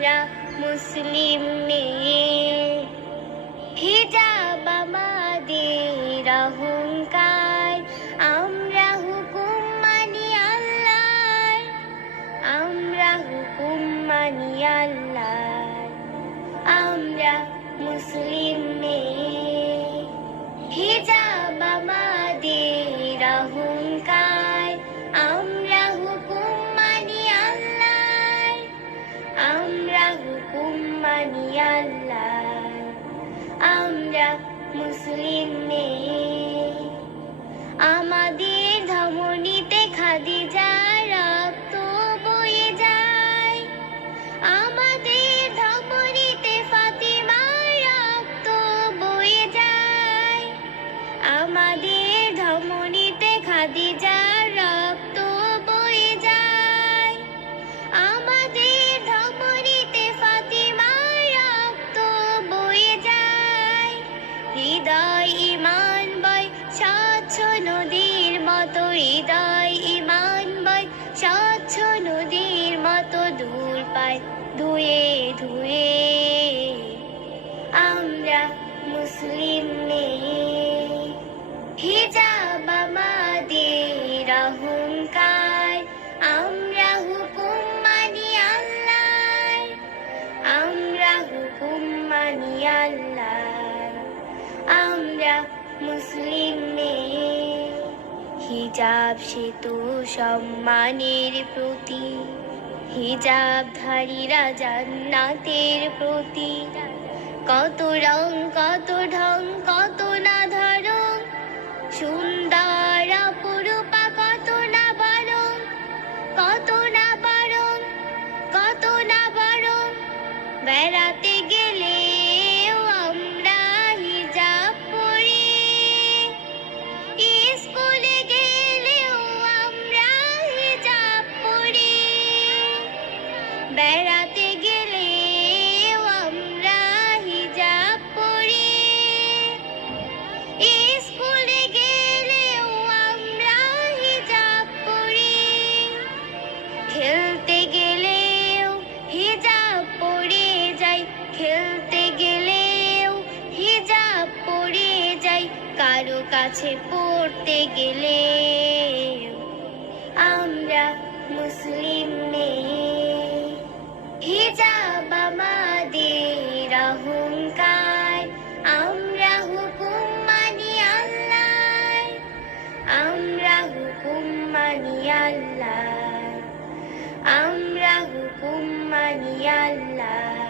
আমরা মুসলিম মেয়ে। হিজাব আমাদের অহংকার। আমরা হুকুম মানি আল্লাহর। আমরা হুকুম মানি আল্লাহর। আমরা মুসলিম মেয়ে। হিজাব আমাদের অহংকার। মানি আল্লাহর আমরা মুসলিম মেয়ে। আমাদের হৃদয় ইমান বয়, স্বচ্ছ নদীর মতো দূর পায়, ধুয়ে ধুয়ে। আমরা মুসলিম মেয়ে হিজাব আমাদের অহংকার। আমরা হুকুম মানি আল্লাহর। আমরা হুকুম মানি আল্লাহর। আমরা মুসলিম মেয়ে হিজাব সেতু সম্মানের প্রতি। হিজাবধারীরা জান্নাতের প্রতি। কত রং কত ঢং কত কারও কাছে পড়তে গেলে আমরা মুসলিম মেয়ে। হিজাব আমাদের অহংকার, আমরা হুকুম মানি আল্লাহর, আমরা হুকুম মানি আল্লাহর, আমরা হুকুম মানি আল্লাহ